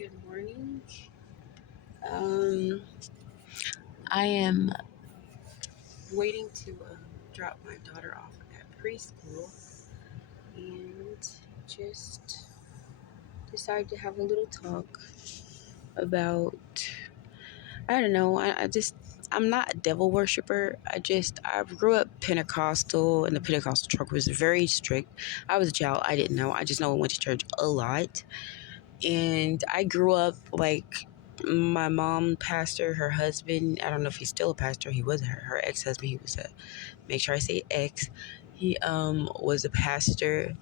Good morning. Um, I am waiting to drop my daughter off at preschool and just decided to have a little talk about, I don't know, I'm not a devil worshiper. I grew up Pentecostal, and the Pentecostal church was very strict. I was a child. I didn't know. I just know I went to church a lot. And I grew up like my mom, pastor, her husband. I don't know if he's still a pastor. He was her ex-husband. He was a, make sure I say ex. He was a pastor.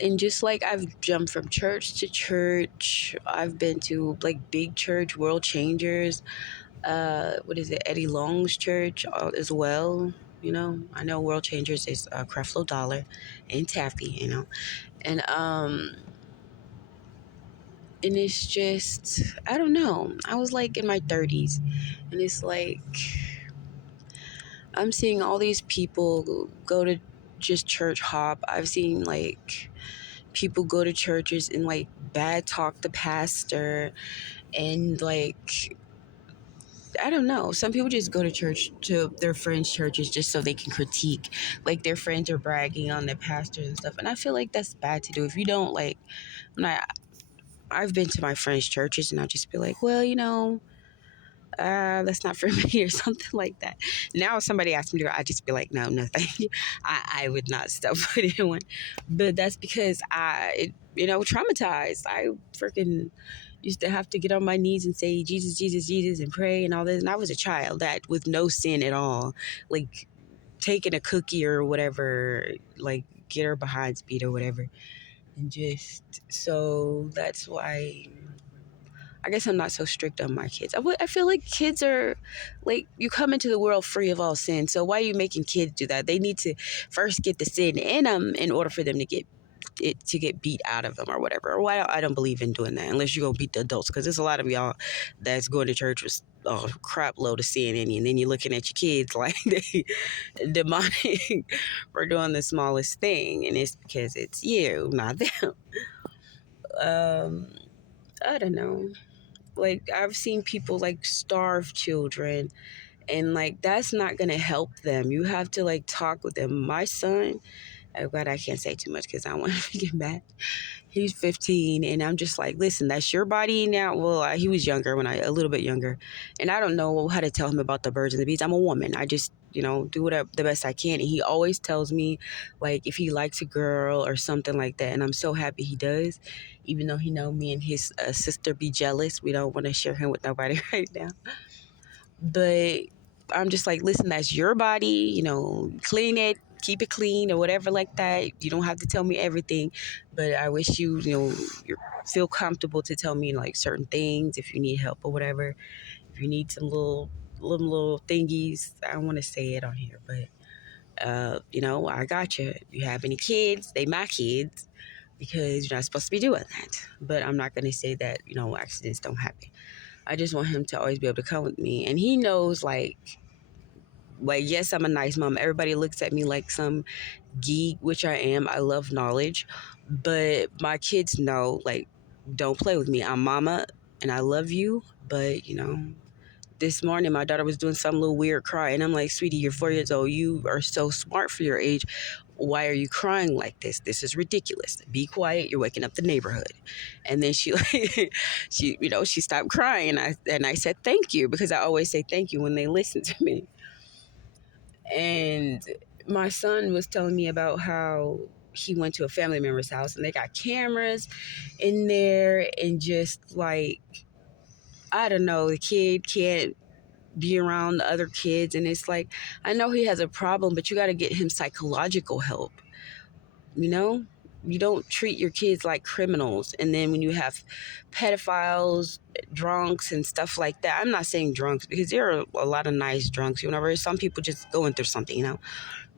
And just like I've jumped from church to church, I've been to like big church, World Changers. What is it? Eddie Long's church as well. I know World Changers is Creflo Dollar and Taffy. And it's just, I don't know. I was like in my 30s, and it's like I'm seeing all these people go to just church hop. I've seen like people go to churches and like bad talk the pastor, and like, I don't know. Some people just go to church, to their friends' churches, just so they can critique. Like their friends are bragging on their pastors and stuff. And I feel like that's bad to do. If you don't like, I'm not, I've been to my friends' churches and I'll just be like, well, that's not for me or something like that. Now, if somebody asks me to go, I just be like, no, thank you. I would not step foot in one. But that's because traumatized. I freaking used to have to get on my knees and say, Jesus, Jesus, Jesus, and pray and all this. And I was a child that with no sin at all, like taking a cookie or whatever, like get her behind speed or whatever. And just, so that's why I guess I'm not so strict on my kids. I feel like kids are like, you come into the world free of all sin. So why are you making kids do that? They need to first get the sin in them in order for them to get beat out of them or whatever. Or why I don't believe in doing that unless you go beat the adults, because there's a lot of y'all that's going to church with a crap load of sin in you, and then you're looking at your kids like they demonic for doing the smallest thing, and it's because it's you, not them. I don't know. Like, I've seen people like starve children, and like that's not gonna help them. You have to like talk with them. My son, oh God, I can't say too much because I don't want to get mad. He's 15, and I'm just like, listen, that's your body now. Well, he was younger a little bit younger, and I don't know how to tell him about the birds and the bees. I'm a woman. I just, do whatever the best I can. And he always tells me, like, if he likes a girl or something like that. And I'm so happy he does, even though he know me and his sister be jealous. We don't want to share him with nobody right now. But I'm just like, listen, that's your body, clean it, keep it clean or whatever like that. You don't have to tell me everything, but I wish you feel comfortable to tell me like certain things if you need help or whatever. If you need some little thingies, I don't want to say it on here, but I got you. If you have any kids, they my kids, because you're not supposed to be doing that. But I'm not going to say that, accidents don't happen. I just want him to always be able to come with me. And he knows, like, yes, I'm a nice mom. Everybody looks at me like some geek, which I am. I love knowledge. But my kids know, like, don't play with me. I'm mama, and I love you. But, this morning my daughter was doing some little weird cry. And I'm like, sweetie, you're 4 years old. You are so smart for your age. Why are you crying like this? This is ridiculous. Be quiet. You're waking up the neighborhood. And then she she stopped crying, and I said thank you, because I always say thank you when they listen to me. And my son was telling me about how he went to a family member's house and they got cameras in there, and just like, I don't know, the kid can't be around the other kids. And it's like, I know he has a problem, but you got to get him psychological help. You don't treat your kids like criminals. And then when you have pedophiles, drunks, and stuff like that, I'm not saying drunks, because there are a lot of nice drunks, some people just going through something,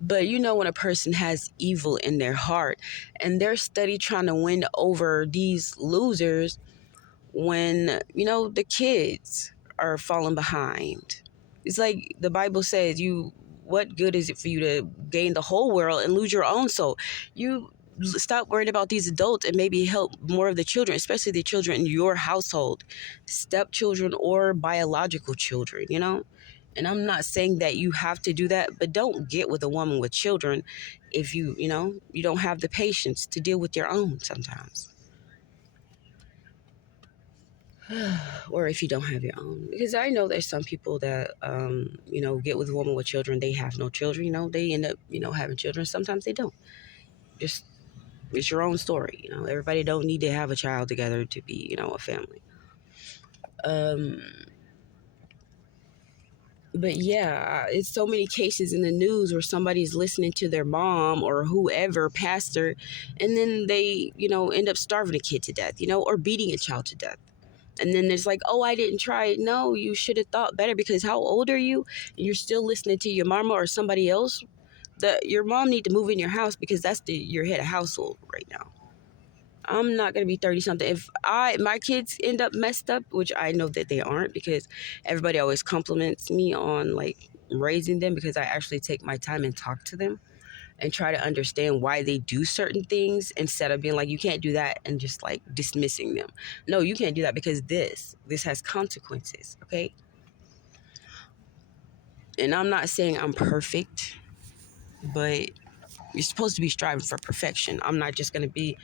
but when a person has evil in their heart and they're steady trying to win over these losers, when the kids are falling behind. It's like the Bible says, what good is it for you to gain the whole world and lose your own soul? stop worrying about these adults and maybe help more of the children, especially the children in your household, stepchildren or biological children, you know? And I'm not saying that you have to do that, but don't get with a woman with children if you don't have the patience to deal with your own sometimes. Or if you don't have your own. Because I know there's some people that, get with a woman with children, they have no children, they end up, having children. Sometimes they don't. Just, it's your own story, everybody don't need to have a child together to be, a family. But yeah, it's so many cases in the news where somebody's listening to their mom or whoever, pastor, and then they, end up starving a kid to death, or beating a child to death. And then there's like, oh, I didn't try it. No, you should have thought better, because how old are you? And you're still listening to your mama or somebody else? Your mom need to move in your house, because that's your head of household right now. I'm not gonna be 30 something. If my kids end up messed up, which I know that they aren't, because everybody always compliments me on like raising them, because I actually take my time and talk to them and try to understand why they do certain things, instead of being like, you can't do that, and just like dismissing them. No, you can't do that because this has consequences, okay? And I'm not saying I'm perfect, but you're supposed to be striving for perfection. I'm not just gonna be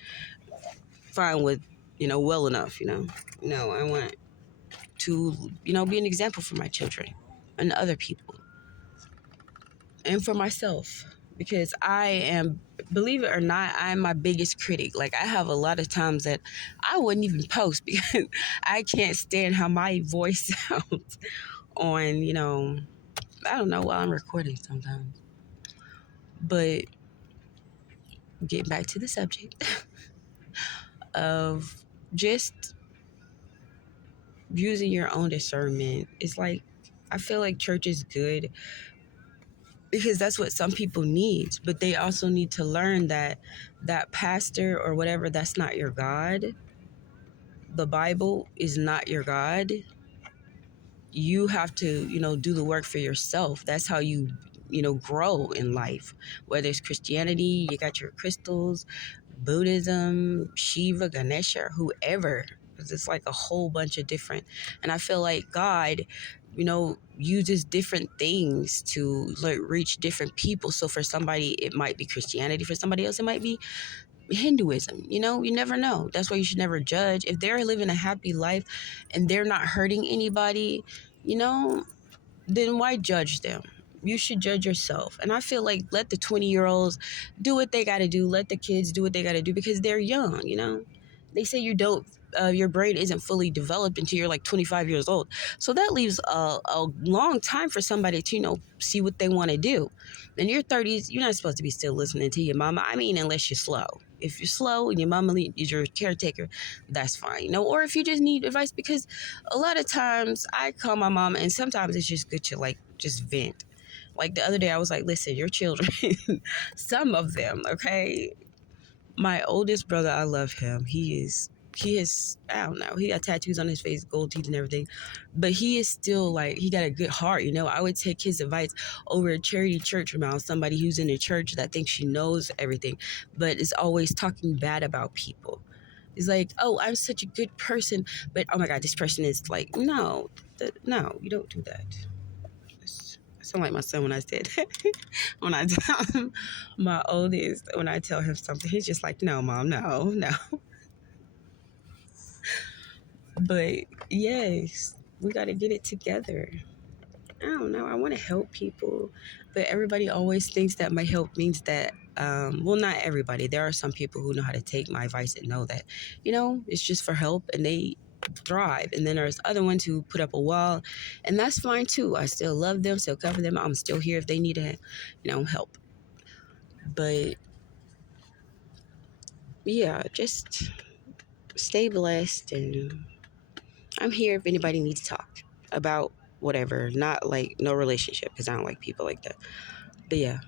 fine with, well enough, No, I want to, be an example for my children and other people and for myself, because I am, believe it or not, I'm my biggest critic. Like, I have a lot of times that I wouldn't even post because I can't stand how my voice sounds on, I don't know, while I'm recording sometimes. But getting back to the subject of just using your own discernment, it's like, I feel like church is good because that's what some people need, but they also need to learn that pastor or whatever, that's not your God. The Bible is not your God. You have to, do the work for yourself. That's how you, grow in life. Whether it's Christianity, you got your crystals, Buddhism, Shiva, Ganesha, or whoever. It's like a whole bunch of different. And I feel like God, uses different things to like reach different people. So for somebody, it might be Christianity. For somebody else, it might be Hinduism. You never know. That's why you should never judge. If they're living a happy life and they're not hurting anybody, then why judge them? You should judge yourself. And I feel like let the 20-year-olds do what they got to do. Let the kids do what they got to do, because they're young, They say your brain isn't fully developed until you're like 25 years old. So that leaves a long time for somebody to, see what they want to do. In your 30s, you're not supposed to be still listening to your mama. I mean, unless you're slow. If you're slow and your mama is your caretaker, that's fine. Or if you just need advice, because a lot of times I call my mom and sometimes it's just good to like just vent. Like the other day I was like, listen, your children, some of them, okay? My oldest brother, I love him. He is, I don't know, he got tattoos on his face, gold teeth and everything, but he is still like, he got a good heart, I would take his advice over a charity church around somebody who's in a church that thinks she knows everything, but is always talking bad about people. It's like, oh, I'm such a good person, but oh my God, this person is like, no, you don't do that. I sound like my son when I said that. When I tell him, my oldest, when I tell him something, he's just like, no, Mom, no. But yes, we got to get it together. I don't know. I want to help people, but everybody always thinks that my help means that, well, not everybody. There are some people who know how to take my advice and know that, it's just for help and they thrive. And then there's other ones who put up a wall, and that's fine too. I still love them, still cover them. I'm still here if they need help. But yeah, just stay blessed, and I'm here if anybody needs to talk about whatever. Not like no relationship, because I don't like people like that. But yeah.